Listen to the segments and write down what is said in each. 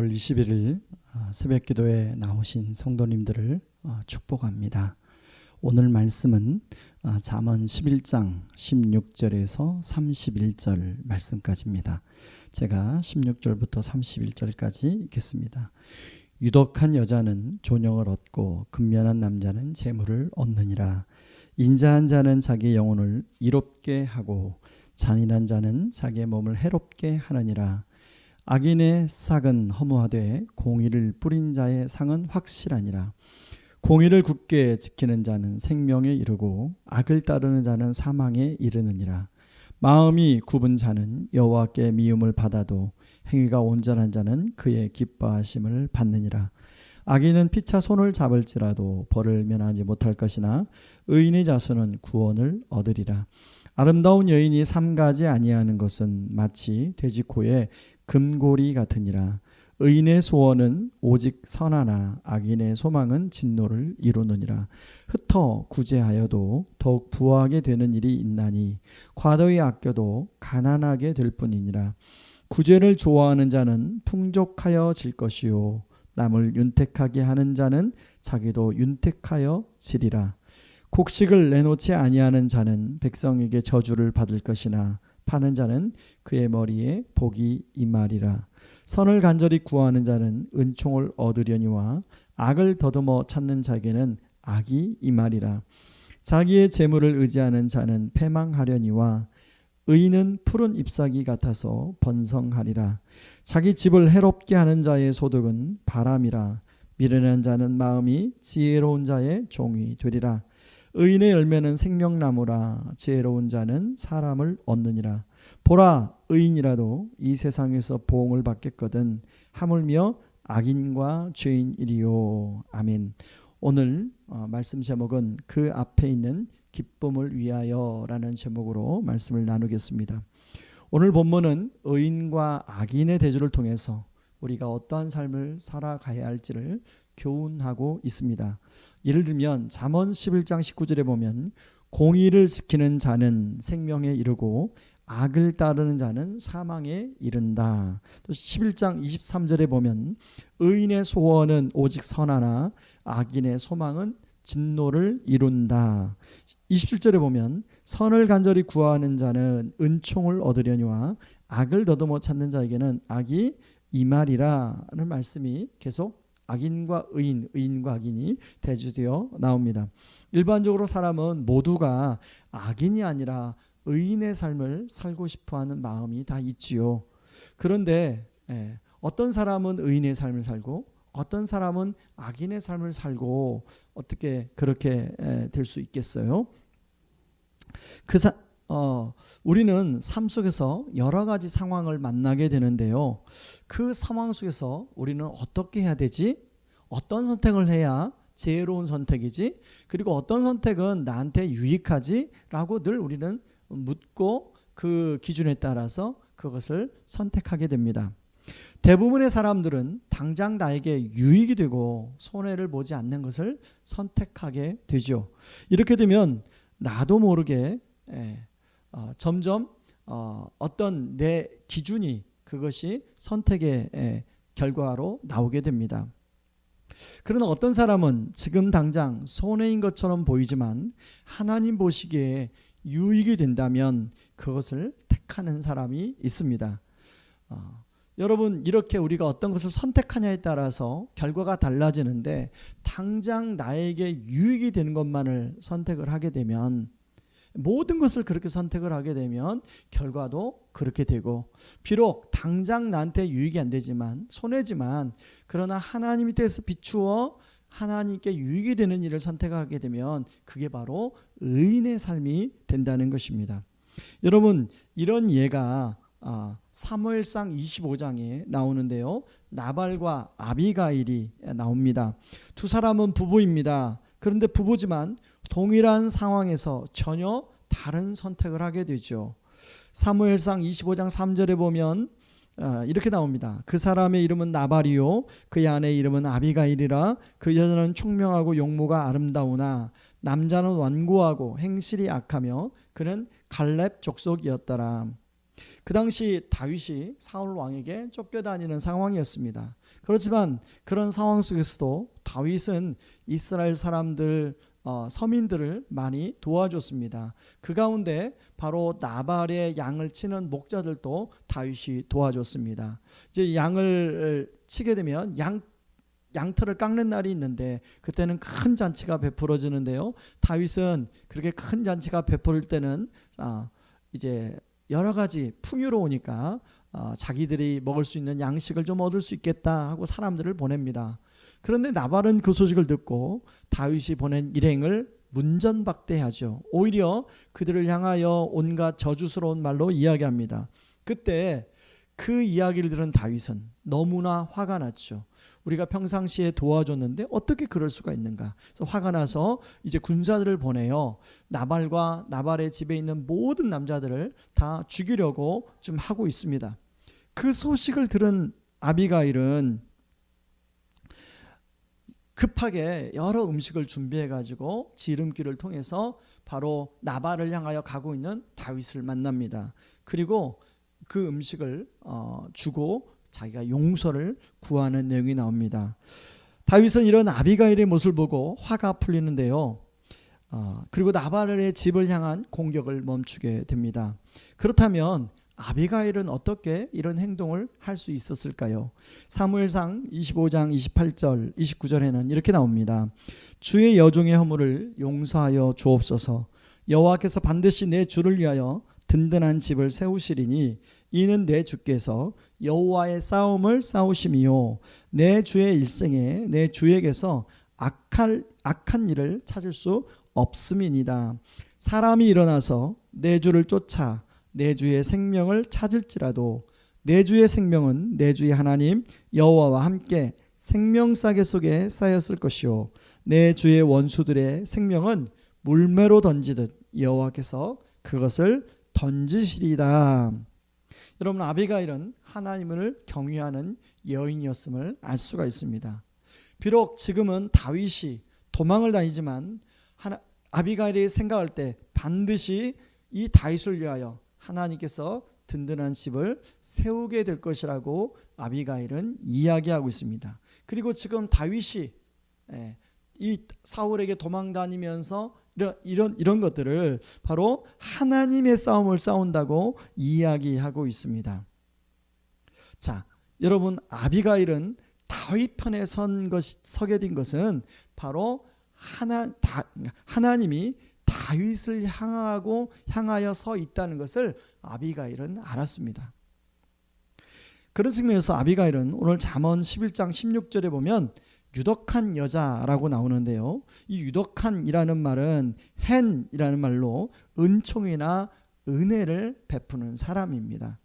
5월 21일 새벽 기도에 나오신 성도님들을 축복합니다. 오늘 말씀은 잠언 11장 16절에서 31절 말씀까지입니다. 제가 16절부터 31절까지 읽겠습니다. 유덕한 여자는 존영을 얻고 근면한 남자는 재물을 얻느니라. 인자한 자는 자기 영혼을 이롭게 하고 잔인한 자는 자기의 몸을 해롭게 하느니라. 악인의 싹은 허무하되 공의를 뿌린 자의 상은 확실하니라. 공의를 굳게 지키는 자는 생명에 이르고 악을 따르는 자는 사망에 이르느니라. 마음이 굽은 자는 여호와께 미움을 받아도 행위가 온전한 자는 그의 기뻐하심을 받느니라. 악인은 피차 손을 잡을지라도 벌을 면하지 못할 것이나 의인의 자손은 구원을 얻으리라. 아름다운 여인이 삼가지 아니하는 것은 마치 돼지코에 금고리 같으니라. 의인의 소원은 오직 선하나 악인의 소망은 진노를 이루느니라. 흩어 구제하여도 더욱 부하게 되는 일이 있나니 과도히 아껴도 가난하게 될 뿐이니라. 구제를 좋아하는 자는 풍족하여 질 것이요 남을 윤택하게 하는 자는 자기도 윤택하여 지리라. 곡식을 내놓지 아니하는 자는 백성에게 저주를 받을 것이나 파는 자는 그의 머리에 복이 임하리라. 선을 간절히 구하는 자는 은총을 얻으려니와 악을 더듬어 찾는 자에게는 악이 임하리라. 자기의 재물을 의지하는 자는 패망하려니와 의인은 푸른 잎사귀 같아서 번성하리라. 자기 집을 해롭게 하는 자의 소득은 바람이라. 미련한 자는 마음이 지혜로운 자의 종이 되리라. 의인의 열매는 생명나무라. 지혜로운 자는 사람을 얻느니라. 보라, 의인이라도 이 세상에서 보응을 받겠거든 하물며 악인과 죄인이리요. 아멘. 오늘 말씀 제목은 그 앞에 있는 기쁨을 위하여 라는 제목으로 말씀을 나누겠습니다. 오늘 본문은 의인과 악인의 대조를 통해서 우리가 어떠한 삶을 살아가야 할지를 교훈하고 있습니다. 예를 들면 잠언 11장 19절에 보면 공의를 지키는 자는 생명에 이르고 악을 따르는 자는 사망에 이른다. 또 11장 23절에 보면 의인의 소원은 오직 선하나 악인의 소망은 진노를 이룬다. 27절에 보면 선을 간절히 구하는 자는 은총을 얻으려니와 악을 더듬어 찾는 자에게는 악이 임하리라는 말씀이 계속 악인과 의인, 의인과 악인이 대조되어 나옵니다. 일반적으로 사람은 모두가 악인이 아니라 의인의 삶을 살고 싶어하는 마음이 다 있지요. 그런데 어떤 사람은 의인의 삶을 살고 어떤 사람은 악인의 삶을 살고 어떻게 그렇게 될 수 있겠어요? 우리는 삶 속에서 여러 가지 상황을 만나게 되는데요. 그 상황 속에서 우리는 어떻게 해야 되지? 어떤 선택을 해야 지혜로운 선택이지? 그리고 어떤 선택은 나한테 유익하지? 라고 늘 우리는 묻고 그 기준에 따라서 그것을 선택하게 됩니다. 대부분의 사람들은 당장 나에게 유익이 되고 손해를 보지 않는 것을 선택하게 되죠. 이렇게 되면 나도 모르게 점점 어떤 내 기준이 그것이 선택의 결과로 나오게 됩니다. 그러나 어떤 사람은 지금 당장 손해인 것처럼 보이지만 하나님 보시기에 유익이 된다면 그것을 택하는 사람이 있습니다. 여러분, 이렇게 우리가 어떤 것을 선택하냐에 따라서 결과가 달라지는데 당장 나에게 유익이 되는 것만을 선택을 하게 되면 모든 것을 그렇게 선택을 하게 되면 결과도 그렇게 되고 비록 당장 나한테 유익이 안 되지만 손해지만 그러나 하나님에 대해서 비추어 하나님께 유익이 되는 일을 선택하게 되면 그게 바로 의인의 삶이 된다는 것입니다. 여러분, 이런 예가 사무엘상 25장에 나오는데요. 나발과 아비가일이 나옵니다. 두 사람은 부부입니다. 그런데 부부지만 동일한 상황에서 전혀 다른 선택을 하게 되죠. 사무엘상 25장 3절에 보면 이렇게 나옵니다. 그 사람의 이름은 나발이요 그의 아내의 이름은 아비가일이라. 그 여자는 총명하고 용모가 아름다우나 남자는 완고하고 행실이 악하며 그는 갈렙 족속이었더라. 그 당시 다윗이 사울 왕에게 쫓겨다니는 상황이었습니다. 그렇지만 그런 상황 속에서도 다윗은 이스라엘 사람들 서민들을 많이 도와줬습니다. 그 가운데 바로 나발의 양을 치는 목자들도 다윗이 도와줬습니다. 이제 양을 치게 되면 양털을 깎는 날이 있는데 그때는 큰 잔치가 베풀어지는데요. 다윗은 그렇게 큰 잔치가 베풀 때는 이제 여러 가지 풍요로우니까 자기들이 먹을 수 있는 양식을 좀 얻을 수 있겠다 하고 사람들을 보냅니다. 그런데 나발은 그 소식을 듣고 다윗이 보낸 일행을 문전박대하죠. 오히려 그들을 향하여 온갖 저주스러운 말로 이야기합니다. 그때 그 이야기를 들은 다윗은 너무나 화가 났죠. 우리가 평상시에 도와줬는데 어떻게 그럴 수가 있는가. 그래서 화가 나서 이제 군사들을 보내요. 나발과 나발의 집에 있는 모든 남자들을 다 죽이려고 좀 하고 있습니다. 그 소식을 들은 아비가일은 급하게 여러 음식을 준비해 가지고 지름길을 통해서 바로 나발을 향하여 가고 있는 다윗을 만납니다. 그리고 그 음식을 주고 자기가 용서를 구하는 내용이 나옵니다. 다윗은 이런 아비가일의 모습을 보고 화가 풀리는데요. 그리고 나발의 집을 향한 공격을 멈추게 됩니다. 그렇다면 아비가일은 어떻게 이런 행동을 할 수 있었을까요? 사무엘상 25장 28절 29절에는 이렇게 나옵니다. 주의 여종의 허물을 용서하여 주옵소서. 여호와께서 반드시 내 주를 위하여 든든한 집을 세우시리니 이는 내 주께서 여호와의 싸움을 싸우심이요 내 주의 일생에 내 주에게서 악한 일을 찾을 수 없음이니이다. 사람이 일어나서 내 주를 쫓아 내 주의 생명을 찾을지라도 내 주의 생명은 내 주의 하나님 여호와와 함께 생명싸개 속에 쌓였을 것이요 내 주의 원수들의 생명은 물매로 던지듯 여호와께서 그것을 던지시리다. 여러분, 아비가일은 하나님을 경외하는 여인이었음을 알 수가 있습니다. 비록 지금은 다윗이 도망을 다니지만 아비가일이 생각할 때 반드시 이 다윗을 위하여 하나님께서 든든한 집을 세우게 될 것이라고 아비가일은 이야기하고 있습니다. 그리고 지금 다윗이 이 사울에게 도망 다니면서 이런 것들을 바로 하나님의 싸움을 싸운다고 이야기하고 있습니다. 자, 여러분, 아비가일은 다윗 편에 서게 된 것은 바로 하나님이 다윗을 향하여 서 있다는 것을 아비가일은 알았습니다. 그런 측면에서 아비가일은 오늘 잠언 11장 16절에 보면 유덕한 여자라고 나오는데요. 이 유덕한이라는 말은 헨이라는 말로 은총이나 은혜를 베푸는 사람입니다.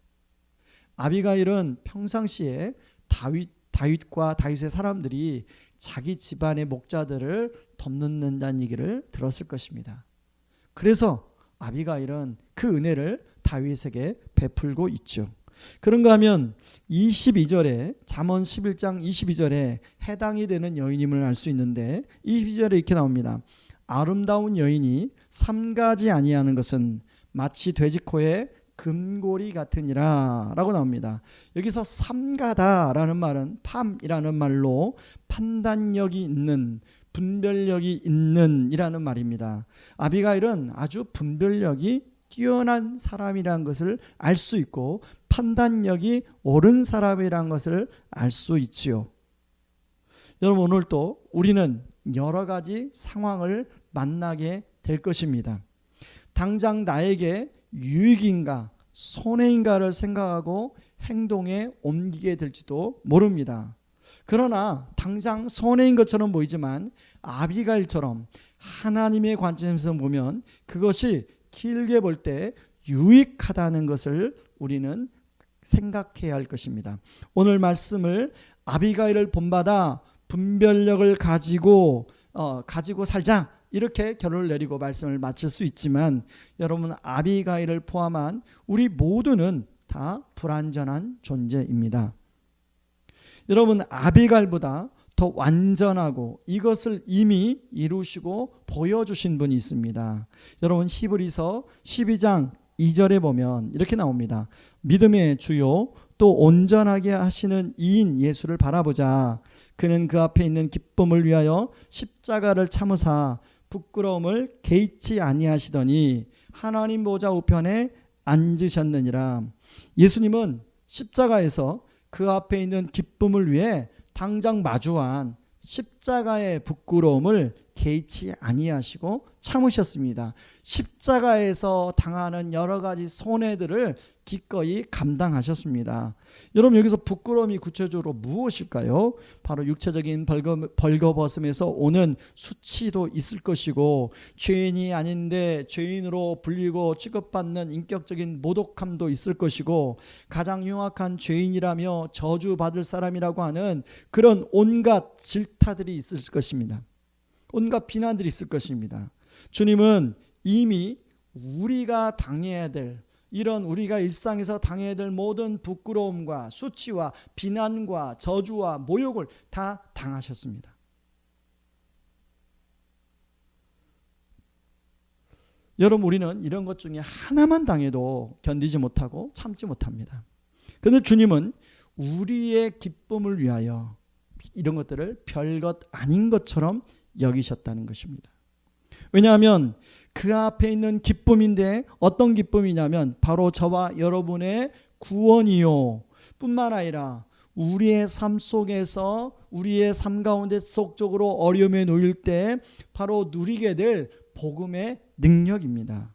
아비가일은 평상시에 다윗과 다윗의 사람들이 자기 집안의 목자들을 돕는다는 얘기를 들었을 것입니다. 그래서 아비가일은 그 은혜를 다윗에게 베풀고 있죠. 그런가 하면 22절에 잠언 11장 22절에 해당이 되는 여인임을 알 수 있는데 22절에 이렇게 나옵니다. 아름다운 여인이 삼가지 아니하는 것은 마치 돼지코의 금고리 같으니라 라고 나옵니다. 여기서 삼가다라는 말은 팜이라는 말로 판단력이 있는, 분별력이 있는 이라는 말입니다. 아비가일은 아주 분별력이 뛰어난 사람이라는 것을 알 수 있고 판단력이 옳은 사람이라는 것을 알 수 있지요. 여러분, 오늘 또 우리는 여러 가지 상황을 만나게 될 것입니다. 당장 나에게 유익인가 손해인가를 생각하고 행동에 옮기게 될지도 모릅니다. 그러나 당장 손해인 것처럼 보이지만 아비가일처럼 하나님의 관점에서 보면 그것이 길게 볼 때 유익하다는 것을 우리는 생각해야 할 것입니다. 오늘 말씀을 아비가일을 본받아 분별력을 가지고 살자 이렇게 결론을 내리고 말씀을 마칠 수 있지만 여러분, 아비가일을 포함한 우리 모두는 다 불완전한 존재입니다. 여러분, 아비가일보다 더 완전하고 이것을 이미 이루시고 보여주신 분이 있습니다. 여러분, 히브리서 12장 2절에 보면 이렇게 나옵니다. 믿음의 주요 또 온전하게 하시는 이인 예수를 바라보자. 그는 그 앞에 있는 기쁨을 위하여 십자가를 참으사 부끄러움을 개의치 아니하시더니 하나님 보좌 우편에 앉으셨느니라. 예수님은 십자가에서 그 앞에 있는 기쁨을 위해 당장 마주한 십자가의 부끄러움을 개의치 아니하시고 참으셨습니다. 십자가에서 당하는 여러 가지 손해들을 기꺼이 감당하셨습니다. 여러분, 여기서 부끄러움이 구체적으로 무엇일까요? 바로 육체적인 벌거벗음에서 오는 수치도 있을 것이고, 죄인이 아닌데 죄인으로 불리고 취급받는 인격적인 모독함도 있을 것이고, 가장 흉악한 죄인이라며 저주받을 사람이라고 하는 그런 온갖 질타들이 있을 것입니다. 온갖 비난들이 있을 것입니다. 주님은 이미 우리가 당해야 될, 이런 우리가 일상에서 당해야 될 모든 부끄러움과 수치와 비난과 저주와 모욕을 다 당하셨습니다. 여러분, 우리는 이런 것 중에 하나만 당해도 견디지 못하고 참지 못합니다. 그런데 주님은 우리의 기쁨을 위하여 이런 것들을 별것 아닌 것처럼 여기셨다는 것입니다. 왜냐하면 그 앞에 있는 기쁨인데 어떤 기쁨이냐면 바로 저와 여러분의 구원이요 뿐만 아니라 우리의 삶 속에서, 우리의 삶 가운데 속적으로 어려움에 놓일 때 바로 누리게 될 복음의 능력입니다.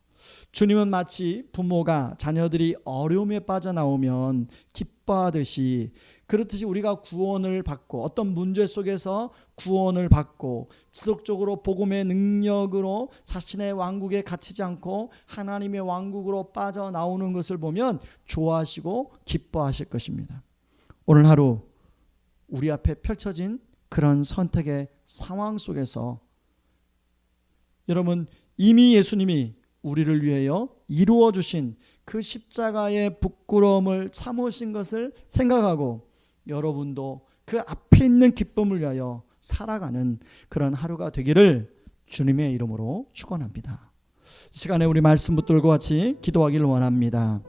주님은 마치 부모가 자녀들이 어려움에 빠져나오면 기뻐하듯이, 그렇듯이 우리가 구원을 받고 어떤 문제 속에서 구원을 받고 지속적으로 복음의 능력으로 자신의 왕국에 갇히지 않고 하나님의 왕국으로 빠져나오는 것을 보면 좋아하시고 기뻐하실 것입니다. 오늘 하루 우리 앞에 펼쳐진 그런 선택의 상황 속에서 여러분, 이미 예수님이 우리를 위하여 이루어 주신 그 십자가의 부끄러움을 참으신 것을 생각하고 여러분도 그 앞에 있는 기쁨을 위하여 살아가는 그런 하루가 되기를 주님의 이름으로 축원합니다. 이 시간에 우리 말씀 붙들고 같이 기도하기를 원합니다.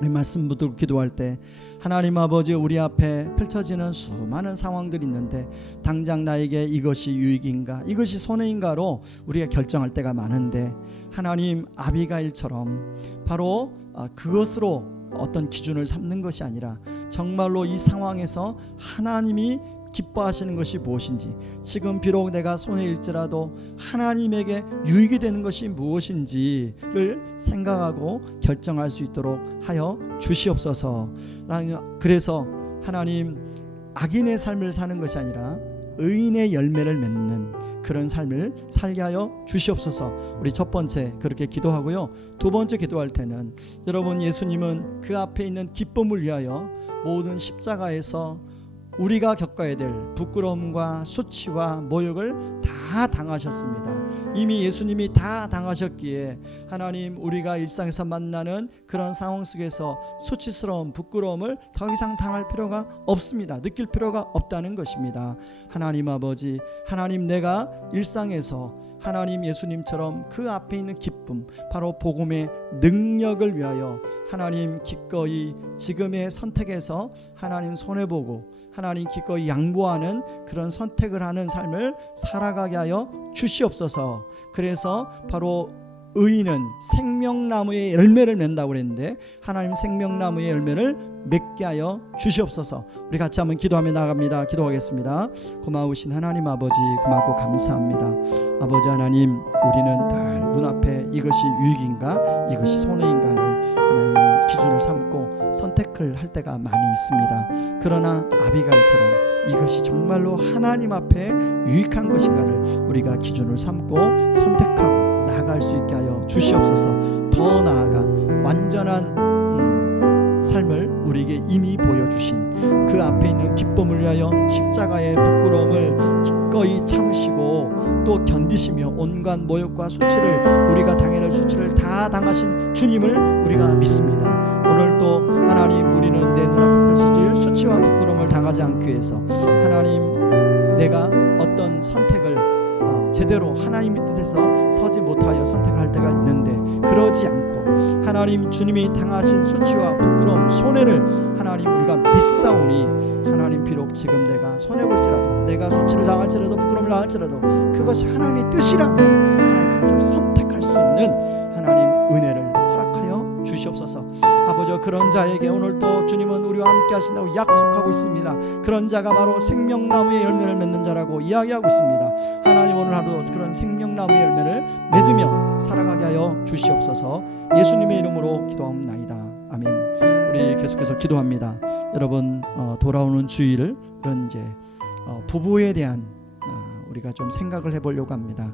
우리 말씀 붙들고 기도할 때 하나님 아버지, 우리 앞에 펼쳐지는 수많은 상황들이 있는데 당장 나에게 이것이 유익인가, 이것이 손해인가로 우리가 결정할 때가 많은데, 하나님 아비가일처럼 바로 그것으로 어떤 기준을 삼는 것이 아니라 정말로 이 상황에서 하나님이 기뻐하시는 것이 무엇인지, 지금 비록 내가 손해일지라도 하나님에게 유익이 되는 것이 무엇인지를 생각하고 결정할 수 있도록 하여 주시옵소서. 그래서 하나님, 악인의 삶을 사는 것이 아니라 의인의 열매를 맺는 그런 삶을 살게 하여 주시옵소서. 우리 첫 번째 그렇게 기도하고요. 두 번째 기도할 때는 여러분, 예수님은 그 앞에 있는 기쁨을 위하여 모든 십자가에서 우리가 겪어야 될 부끄러움과 수치와 모욕을 다 당하셨습니다. 이미 예수님이 다 당하셨기에 하나님, 우리가 일상에서 만나는 그런 상황 속에서 수치스러운 부끄러움을 더 이상 당할 필요가 없습니다. 느낄 필요가 없다는 것입니다. 하나님 아버지, 하나님, 내가 일상에서 하나님 예수님처럼 그 앞에 있는 기쁨, 바로 복음의 능력을 위하여 하나님 기꺼이 지금의 선택에서 하나님 손해보고 하나님 기꺼이 양보하는 그런 선택을 하는 삶을 살아가게 하여 주시옵소서. 그래서 바로 의인은 생명나무의 열매를 맺는다고 그랬는데 하나님 생명나무의 열매를 맺게 하여 주시옵소서. 우리 같이 한번 기도하며 나갑니다. 기도하겠습니다. 고마우신 하나님 아버지, 고맙고 감사합니다. 아버지 하나님, 우리는 늘 눈앞에 이것이 유익인가 이것이 손해인가를 하나님 기준을 삼고 선택을 할 때가 많이 있습니다. 그러나 아비가일처럼 이것이 정말로 하나님 앞에 유익한 것인가를 우리가 기준을 삼고 선택하고 나아갈 수 있게 하여 주시옵소서. 더 나아가 완전한 삶을 우리에게 이미 보여주신 그 앞에 있는 기쁨을 위하여 십자가의 부끄러움을 기꺼이 참으시고 또 견디시며 온갖 모욕과 수치를, 우리가 당해낼 수치를 다 당하신 주님을 우리가 믿습니다. 오늘도 하나님, 우리는 내 눈앞에 펼쳐질 수치와 부끄러움을 당하지 않기 위해서 하나님, 내가 어떤 선택을 제대로 하나님의 뜻에서 서지 못하여 선택할 때가 있는데 그 그러지 않고 하나님 주님이 당하신 수치와 부끄러움 손해를 하나님 우리가 믿사오니 하나님 비록 지금 내가 손해볼지라도 내가 수치를 당할지라도 부끄러움을 당할지라도 그것이 하나님의 뜻이라면 하나님 그것을 선택할 수 있는 하나님 은혜를 허락하여 주시옵소서. 아버지 그런 자에게 오늘 또 주님은 우리와 함께 하신다고 약속하고 있습니다. 그런 자가 바로 생명나무의 열매를 맺는 자라고 이야기하고 있습니다. 하나님 오늘 하루도 그런 생명나무의 열매를 맺으며 살아가게 하여 주시옵소서. 예수님의 이름으로 기도하옵나이다. 아멘. 우리 계속해서 기도합니다. 여러분 돌아오는 주일은 이제 부부에 대한 우리가 좀 생각을 해보려고 합니다.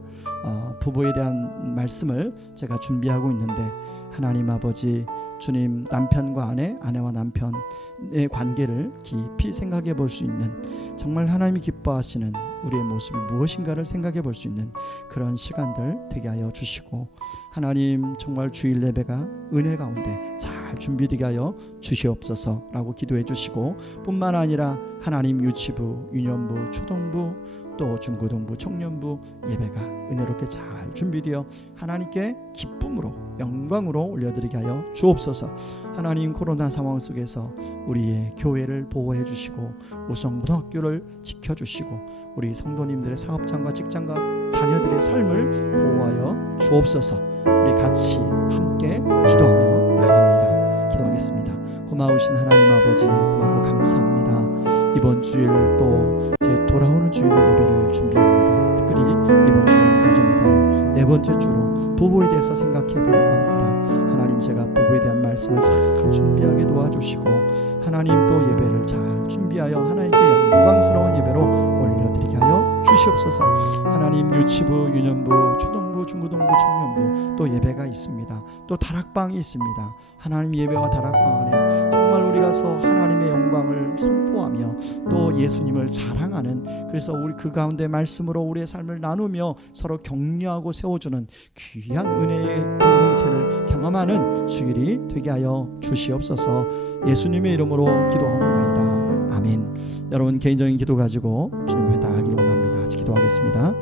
부부에 대한 말씀을 제가 준비하고 있는데 하나님 아버지 주님 남편과 아내, 아내와 남편의 관계를 깊이 생각해 볼 수 있는 정말 하나님이 기뻐하시는 우리의 모습이 무엇인가를 생각해 볼 수 있는 그런 시간들 되게 하여 주시고 하나님 정말 주일 예배가 은혜 가운데 잘 준비되게 하여 주시옵소서라고 기도해 주시고 뿐만 아니라 하나님 유치부, 유년부, 초등부 또 중고등부, 청년부 예배가 은혜롭게 잘 준비되어 하나님께 기쁨으로 영광으로 올려드리게 하여 주옵소서. 하나님 코로나 상황 속에서 우리의 교회를 보호해 주시고 우성고등학교를 지켜주시고 우리 성도님들의 사업장과 직장과 자녀들의 삶을 보호하여 주옵소서. 우리 같이 함께 기도하며 나갑니다. 기도하겠습니다. 고마우신 하나님 아버지 고맙고 감사합니다. 이번 주일 또 이제 돌아오는 주일 예배를 준비합니다. 특별히 이번 주는 가정이다. 네 번째 주로 부부에 대해서 생각해 보려고 합니다. 하나님 제가 부부에 대한 말씀을 잘 준비하게 도와주시고 하나님 또 예배를 잘 준비하여 하나님께 영광스러운 예배로 올려드리게 하여 주시옵소서. 하나님 유치부, 유년부, 초등부, 중고등부, 청년부 또 예배가 있습니다. 또 다락방이 있습니다. 하나님 예배와 다락방 안에 정말 우리가서 하나님의 영광을 선포하며 또 예수님을 자랑하는 그래서 우리 그 가운데 말씀으로 우리의 삶을 나누며 서로 격려하고 세워주는 귀한 은혜의 공동체를 경험하는 주일이 되게 하여 주시옵소서. 예수님의 이름으로 기도하옵나이다. 아멘. 여러분 개인적인 기도 가지고 주님 앞에 나아가기를 원합니다. 기도하겠습니다.